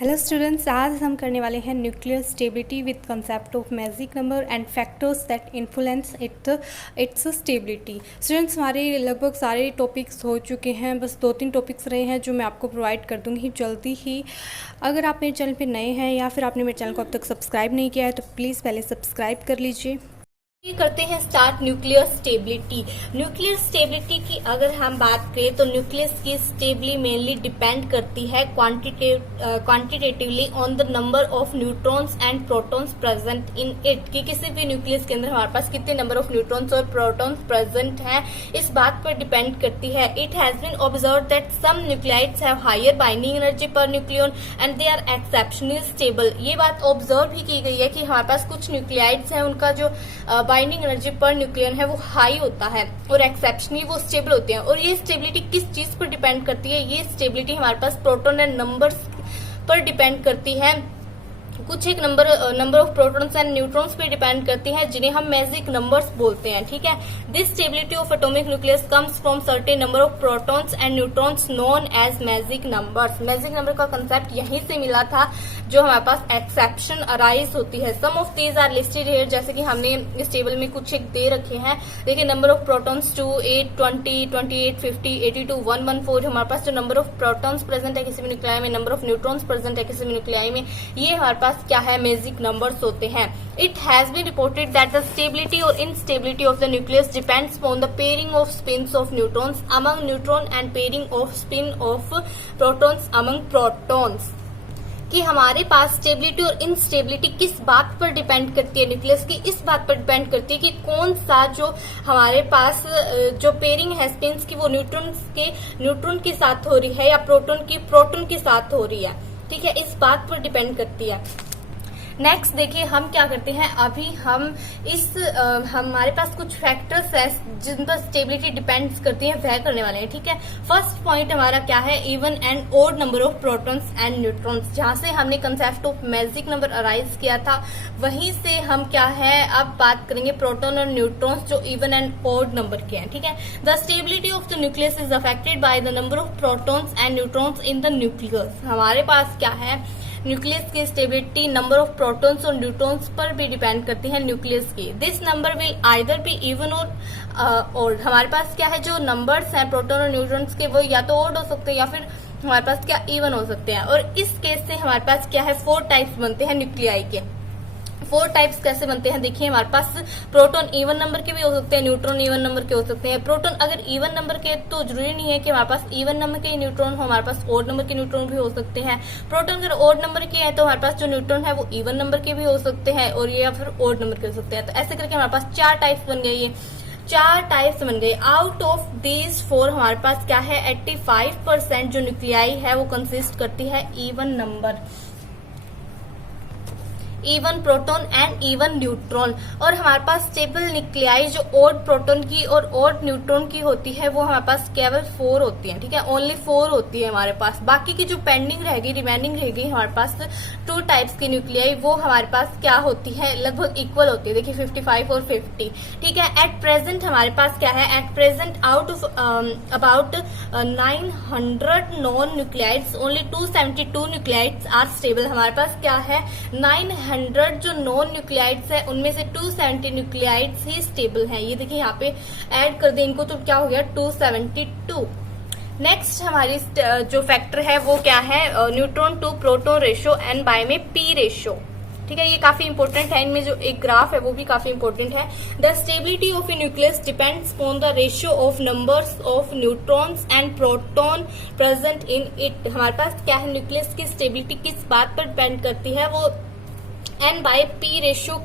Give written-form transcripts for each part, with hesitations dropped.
Hello students, आज हम करने वाले हैं nuclear stability with concept of magic number and factors that influence it's stability. Students, हमारे लगभग सारे टॉपिक्स हो चुके हैं, बस 2-3 टॉपिक्स रहे हैं जो मैं आपको प्रोवाइड कर दूंगी जल्दी ही। अगर आप मेरे चैनल पे नए हैं या फिर आपने मेरे चैनल को अब तक सब्सक्राइब नहीं किया है तो प्लीज़ पहले सब्सक्राइब कर लीजिए। ये करते हैं start nuclear stability. Nuclear stability की अगर हम बात करें तो न्यूक्लियस की स्टेबिलिटी मेनली डिपेंड करती है quantitatively on the number of neutrons and protons present in it, कि किसी भी न्यूक्लियस के अंदर हमारे पास कितने नंबर ऑफ न्यूट्रॉन्स और प्रोटॉन्स प्रेजेंट हैं, इस बात पर डिपेंड करती है। It has been observed that some nuclides have higher binding energy per nucleon and they are exceptionally stable. ये बात ऑब्जर्व भी की गई है कि हमारे पास कुछ न्यूक्लियाइड्स हैं, उनका जो बाइंडिंग एनर्जी पर न्यूक्लियन है वो हाई होता है और एक्सेप्शनली वो स्टेबल होते हैं। और ये स्टेबिलिटी किस चीज पर डिपेंड करती है? ये स्टेबिलिटी हमारे पास प्रोटॉन एंड नंबर्स पर डिपेंड करती है। कुछ एक number of protons and neutrons पे डिपेंड करती है, जिन्हें हम मैजिक नंबर्स बोलते हैं। ठीक है, this stability of atomic nucleus comes from certain number of protons and neutrons known as magic numbers. Magic number का कंसेप्ट यहीं से मिला था, जो हमारे पास एक्सेप्शन अराइज होती है। Some of these are listed here, जैसे कि हमने इस टेबल में कुछ एक दे रखे हैं। देखिए, नंबर ऑफ प्रोटॉन्स 2, 8, 20, 28, 50, 82, 114। हमारे पास जो नंबर ऑफ प्रोटॉन्स प्रेजेंट है किसी भी न्यूक्लियाई में, नंबर ऑफ न्यूट्रॉन्स प्रेजेंट है किसी भी न्यूक्लियाई में, ये हमारे पास क्या है? मैजिक नंबर्स होते हैं। It has been reported that the stability और instability of the nucleus depends on the pairing of spins of neutrons among neutron and pairing of spin of protons among protons. कि हमारे पास stability और instability किस बात पर depend करती है nucleus की? इस बात पर डिपेंड करती है कि कौन सा जो हमारे पास जो पेयरिंग है स्पिन्स की, वो न्यूट्रॉन के साथ हो रही है या प्रोटॉन के साथ हो रही है। ठीक है, इस बात पर डिपेंड करती है। नेक्स्ट देखिए, हम क्या करते हैं, अभी हम हमारे पास कुछ फैक्टर्स है जिन पर स्टेबिलिटी डिपेंड्स करती है, वह करने वाले हैं। ठीक है, फर्स्ट पॉइंट हमारा क्या है? Even and odd number of protons and neutrons. जहां से हमने concept of magic number arise किया था, वहीं से हम क्या है अब बात करेंगे प्रोटॉन और न्यूट्रॉन्स जो इवन एंड ओड नंबर के हैं। ठीक है, the stability of the nucleus is affected by the number of protons and neutrons in the nucleus. हमारे पास क्या है? न्यूक्लियस की स्टेबिलिटी नंबर ऑफ प्रोटॉन्स और न्यूट्रॉन्स पर भी डिपेंड करती है न्यूक्लियस की। This number will either be even और हमारे पास क्या है, जो नंबर्स हैं प्रोटॉन और न्यूट्रॉन्स के, वो या तो ओड हो सकते हैं या फिर हमारे पास क्या इवन हो सकते हैं। और इस केस से हमारे पास क्या है, 4 टाइप्स बनते हैं न्यूक्लियाई के। 4 टाइप्स कैसे बनते हैं? देखिए, हमारे पास प्रोटॉन इवन नंबर के भी हो सकते हैं, न्यूट्रॉन इवन नंबर के हो सकते हैं। प्रोटॉन अगर इवन नंबर के, तो जरूरी नहीं है कि हमारे पास इवन नंबर के न्यूट्रॉन हो, हमारे पास ओड नंबर के न्यूट्रॉन भी हो सकते हैं। प्रोटॉन अगर ओड नंबर के हैं तो हमारे पास जो न्यूट्रॉन है वो इवन नंबर के भी हो सकते हैं और ये या फिर ओड नंबर के हो सकते हैं। तो ऐसे करके हमारे पास 4 टाइप्स बन गए। ये 4 टाइप्स बन गए। आउट ऑफ दीज 4 हमारे पास क्या है, 85% जो न्यूक्लियाई है वो कंसिस्ट करती है even number, even proton and even neutron. और हमारे पास स्टेबल न्यूक्लियाई जो ओड प्रोटॉन की और ओड न्यूट्रॉन की होती है, वो हमारे पास केवल 4 होती है। ठीक है, ओनली 4 होती है हमारे पास। बाकी की जो पेंडिंग रहेगी, रिमेनिंग रहेगी हमारे पास 2 टाइप्स की न्यूक्लियाई, वो हमारे पास क्या होती है, लगभग इक्वल होती है। देखिए, 55 और 50। ठीक है, एट प्रेजेंट हमारे पास क्या है, at present out of about 900 known nuclides only 272 nuclides are stable. हमारे पास क्या है, 900 जो नॉन न्यूक्लियाइड्स है उनमें से 270 न्यूक्लियाइड्स ही स्टेबल हैं। ये देखिए, यहाँ पे ऐड कर दें इनको तो क्या हो गया, 272। नेक्स्ट हमारी जो फैक्टर है वो क्या है, neutron to proton ratio N by में पी रेशियो। ठीक है, ये काफी इंपॉर्टेंट है। इनमें जो एक ग्राफ है वो भी काफी इंपॉर्टेंट है। The stability of A nucleus depends on the ratio of numbers of neutrons and proton present in it. हमारे पास क्या है, न्यूक्लियस की स्टेबिलिटी किस बात पर डिपेंड करती है? वो एन बाय पी रेशियो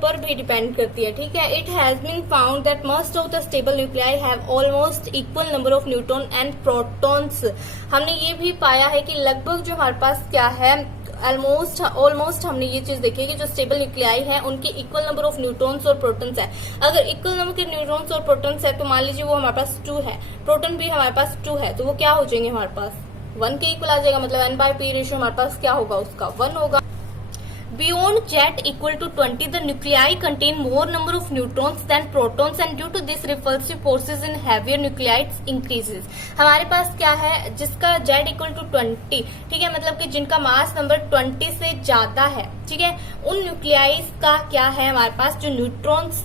पर भी डिपेंड करती है। ठीक है, it has been found that most of the stable nuclei have almost equal number of neutron and protons. हमने ये भी पाया है कि लगभग जो हमारे पास क्या है, ऑलमोस्ट हमने ये चीज देखी कि जो स्टेबल न्यूक्लियाई है उनके इक्वल नंबर ऑफ न्यूट्रॉन्स और प्रोटॉन्स है। अगर इक्वल नंबर के न्यूट्रॉन्स और प्रोटॉन्स है तो मान लीजिए वो हमारे पास 2 है, प्रोटॉन भी हमारे पास 2 है, तो वो क्या हो जाएंगे, हमारे पास 1 के इक्वल आ जाएगा। मतलब एन बाय पी रेशियो हमारे पास क्या होगा, उसका 1 होगा। Beyond Z equal to 20, the nuclei contain more number of neutrons than protons, and due to this repulsive forces in heavier nuclides increases. हमारे पास क्या है, जिसका Z equal to 20, ठीक है, मतलब कि जिनका मास नंबर 20 से ज्यादा है, ठीक है, उन न्यूक्लियाइज का क्या है, हमारे पास जो न्यूट्रॉन्स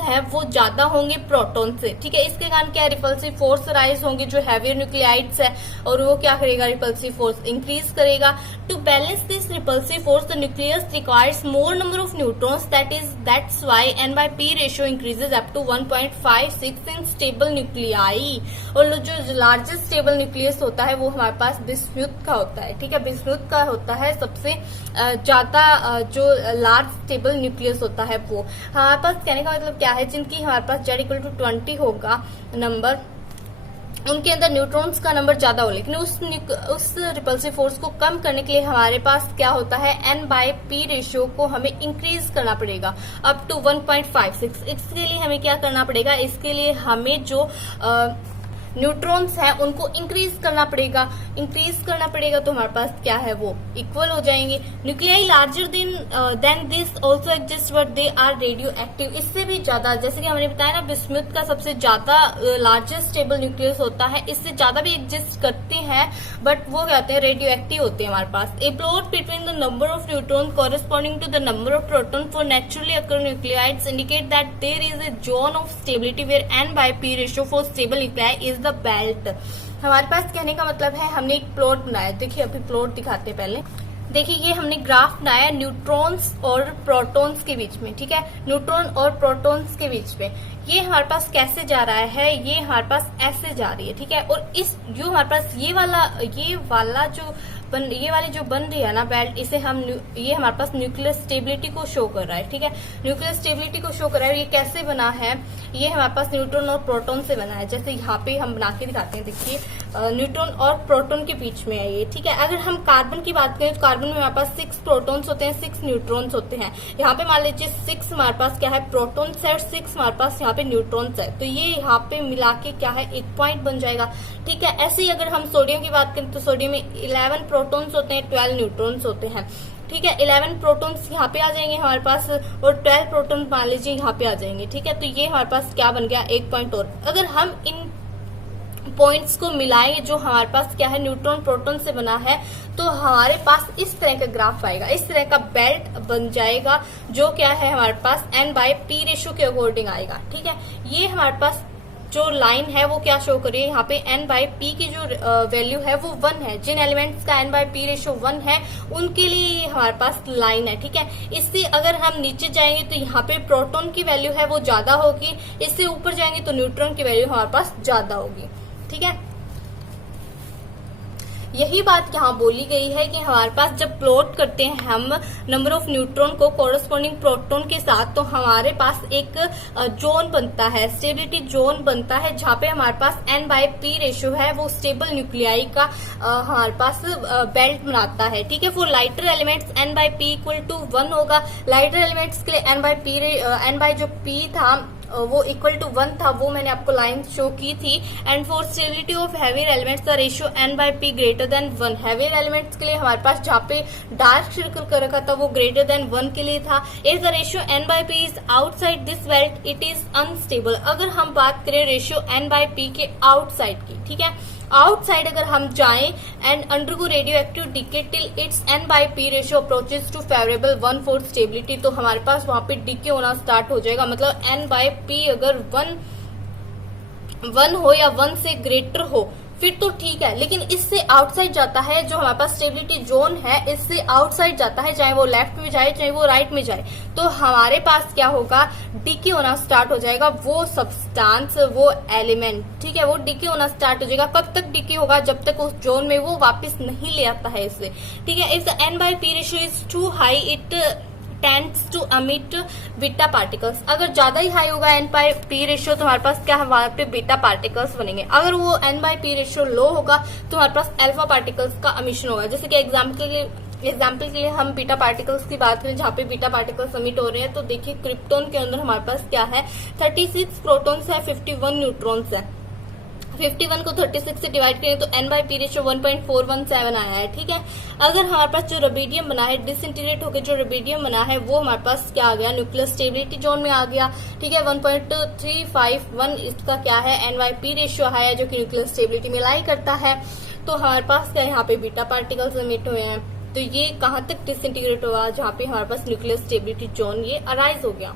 है वो ज्यादा होंगे प्रोटॉन से, ठीक है। इसके कारण क्या रिपल्सिव फोर्स राइज होंगे जो हैवियर न्यूक्लियाइड्स है, और वो क्या करेगा, रिपल्सिव फोर्स इंक्रीज करेगा। To balance this repulsive force the nucleus requires more number of neutrons, that's why N/P ratio increases up to 1.56 in stable nuclei. और जो लार्जेस्ट स्टेबल न्यूक्लियस होता है वो हमारे पास बिस्मुथ का होता है, ठीक है, बिस्मुथ का होता है सबसे ज्यादा जो लार्ज स्टेबल न्यूक्लियस होता है वो। हमारे पास कहने का मतलब क्या है, जिनकी हमारे पास Z इक्वल टू 20 होगा नंबर, उनके अंदर न्यूट्रॉन्स का नंबर ज्यादा हो, लेकिन उस रिपल्सिव फोर्स को कम करने के लिए हमारे पास क्या होता है, N/P रेशियो को हमें इंक्रीज करना पड़ेगा अप टू 1.56। इसके लिए हमें क्या करना पड़ेगा, इसके लिए हमें जो न्यूट्रॉन्स हैं उनको इंक्रीज करना पड़ेगा तो हमारे पास क्या है, वो इक्वल हो जाएंगे। Nuclei larger than this also exist but they are radioactive. इससे भी ज्यादा, जैसे कि हमने बताया ना, बिस्मुथ का सबसे ज्यादा लार्जेस्ट स्टेबल न्यूक्लियस होता है, इससे ज्यादा भी एग्जिस्ट करते हैं बट वो क्या होते हैं, रेडियो एक्टिव होते हैं हमारे पास। A plot between the number of neutron corresponding to the number of proton for naturally occur nuclides indicate that there is a zone of stability where N/P ratio for stable nuclei is the belt. हमारे पास कहने का मतलब है, हमने एक plot बनाया, देखिए अभी प्लॉट दिखाते हैं पहले। देखिए ये हमने ग्राफ बनाया न्यूट्रॉन्स और प्रोटॉन्स के बीच में, ठीक है, न्यूट्रॉन और प्रोटॉन्स के बीच में। ये हमारे पास कैसे जा रहा है, ये हमारे पास ऐसे जा रही है, ठीक है। और इस जो हमारे पास ये वाली जो बन रही है ना बेल्ट, इसे हम ये हमारे पास न्यूक्लियर स्टेबिलिटी को शो कर रहा है, ठीक है, न्यूक्लियर स्टेबिलिटी को शो कर रहा है। ये कैसे बना है, ये हमारे पास न्यूट्रॉन और प्रोटॉन से बना है। जैसे यहाँ पे हम बना के दिखाते हैं, देखिए न्यूट्रॉन और प्रोटॉन के बीच में है ये, ठीक है। अगर हम कार्बन की बात करें तो कार्बन में हमारे पास 6 प्रोटॉन्स होते हैं, 6 न्यूट्रॉन्स होते हैं। यहाँ पे मान लीजिए 6 हमारे पास क्या है, प्रोटॉन्स है, और 6 हमारे पास यहाँ पे न्यूट्रॉन्स है, तो ये यहाँ पे मिला के क्या है, एक पॉइंट बन जाएगा, ठीक है। ऐसे ही अगर हम सोडियम की बात करें तो सोडियम में 11 प्रोटॉन्स होते हैं, 12 न्यूट्रॉन्स होते हैं, ठीक है। 11 प्रोटॉन्स यहाँ पे आ जाएंगे हमारे पास, और 12 प्रोटॉन मान लीजिए यहाँ पे आ जाएंगे, ठीक है। तो ये हमारे पास क्या बन गया, एक पॉइंट। और अगर हम इन पॉइंट्स को मिलाएंगे जो हमारे पास क्या है, न्यूट्रॉन प्रोटॉन से बना है, तो हमारे पास इस तरह का ग्राफ आएगा, इस तरह का बेल्ट बन जाएगा, जो क्या है हमारे पास N/P रेशियो के अकॉर्डिंग आएगा, ठीक है। ये हमारे पास जो लाइन है वो क्या शो करिए, यहाँ पे N/P की जो वैल्यू है वो 1 है। जिन एलिमेंट्स का N/P रेशियो 1 है उनके लिए हमारे पास लाइन है, ठीक है। इससे अगर हम नीचे जाएंगे तो यहाँ पे प्रोटॉन की वैल्यू है वो ज्यादा होगी, इससे ऊपर जाएंगे तो न्यूट्रॉन की वैल्यू हमारे पास ज्यादा होगी, ठीक है। यही बात यहाँ बोली गई है कि हमारे पास जब प्लॉट करते हैं हम नंबर ऑफ न्यूट्रॉन को कोरस्पॉन्डिंग प्रोटॉन के साथ, तो हमारे पास एक जोन बनता है, स्टेबिलिटी जोन बनता है, जहाँ पे हमारे पास N/P रेशियो है वो स्टेबल न्यूक्लियाई का हमारे पास बेल्ट बनाता है, ठीक है। For lighter elements N/P equal to 1 होगा। लाइटर एलिमेंट्स के लिए N/P था वो इक्वल टू 1 था, वो मैंने आपको लाइन शो की थी। And for stability of heavier elements the ratio N/P greater than 1। Heavier elements के लिए हमारे पास जहाँ पे डार्क सर्कल कर रखा था वो ग्रेटर देन 1 के लिए था। If the ratio N/P is outside this belt it is unstable. अगर हम बात करें रेशियो N/P के आउटसाइड की, ठीक है, आउटसाइड अगर हम जाएं and undergo radioactive decay till its N/P ratio approaches to favourable 1/4 stability, तो हमारे पास वहां पे डीके होना स्टार्ट हो जाएगा। मतलब N/P अगर 1 हो या 1 से ग्रेटर हो फिर तो ठीक है, लेकिन इससे आउटसाइड जाता है, जो हमारे पास स्टेबिलिटी जोन है इससे आउटसाइड जाता है, चाहे वो लेफ्ट में जाए चाहे वो राइट में जाए, तो हमारे पास क्या होगा, डीके होना स्टार्ट हो जाएगा। वो सब्सटेंस, वो एलिमेंट, ठीक है, वो डीके होना स्टार्ट हो जाएगा। कब तक डीके होगा, जब तक उस जोन में वो वापस नहीं ले आता है इससे, ठीक है। If the N/P ratio is too high it tends to emit beta particles. अगर ज्यादा ही हाई होगा N/P रेशियो तो हमारे पास क्या है, वहां पे बीटा पार्टिकल्स बनेंगे। अगर वो N/P रेशियो लो होगा तो हमारे पास अल्फा पार्टिकल्स का अमिशन होगा। जैसे कि एग्जाम्पल के लिए हम बीटा पार्टिकल्स की बात करें, जहाँ पे बीटा पार्टिकल्स अमिट हो रहे हैं, तो देखिए क्रिप्टॉन के अंदर हमारे पास क्या है, 36 प्रोटॉन्स है, 51 न्यूट्रॉन्स है। 51 को 36 से डिवाइड करें तो n बाई पी रेशियो 1.417 आया है। ठीक है, अगर हमारे पास जो रुबिडियम बना है, डिसइंटीग्रेट होकर जो रुबिडियम बना है वो हमारे पास क्या आ गया, न्यूक्लियर स्टेबिलिटी जोन में आ गया। ठीक है, 1.351 इसका क्या है, n बाई पी रेशियो आया जो कि न्यूक्लियर स्टेबिलिटी में लाई करता है। तो हमारे पास क्या, यहाँ पे बीटा पार्टिकल्स एमिट हुए हैं। तो ये कहाँ तक डिसइंटीग्रेट हुआ, जहाँ पे हमारे पास न्यूक्लियर स्टेबिलिटी जोन ये अराइज हो गया।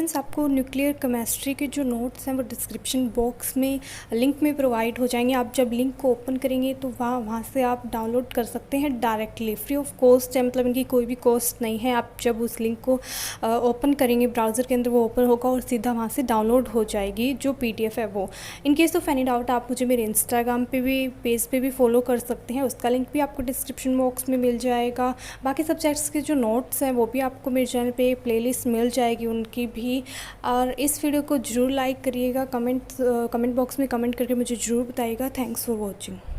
फ्रेंड्स, आपको न्यूक्लियर केमिस्ट्री के जो नोट्स हैं वो डिस्क्रिप्शन बॉक्स में लिंक में प्रोवाइड हो जाएंगे। आप जब लिंक को ओपन करेंगे तो वहाँ से आप डाउनलोड कर सकते हैं डायरेक्टली, फ्री ऑफ कॉस्ट है, मतलब इनकी कोई भी कॉस्ट नहीं है। आप जब उस लिंक को ओपन करेंगे ब्राउज़र के अंदर, वो ओपन होगा और सीधा वहाँ से डाउनलोड हो जाएगी जो PDF है वो। In case of any doubt आप मुझे मेरे इंस्टाग्राम पे भी, पेज पे भी फॉलो कर सकते हैं, उसका लिंक भी आपको डिस्क्रिप्शन बॉक्स में मिल जाएगा। बाकी सब्जेक्ट्स के जो नोट्स हैं वो भी आपको मेरे चैनल पे प्लेलिस्ट मिल जाएगी उनकी भी। और इस वीडियो को ज़रूर लाइक करिएगा, कमेंट बॉक्स में कमेंट करके मुझे ज़रूर बताइएगा। Thanks for watching.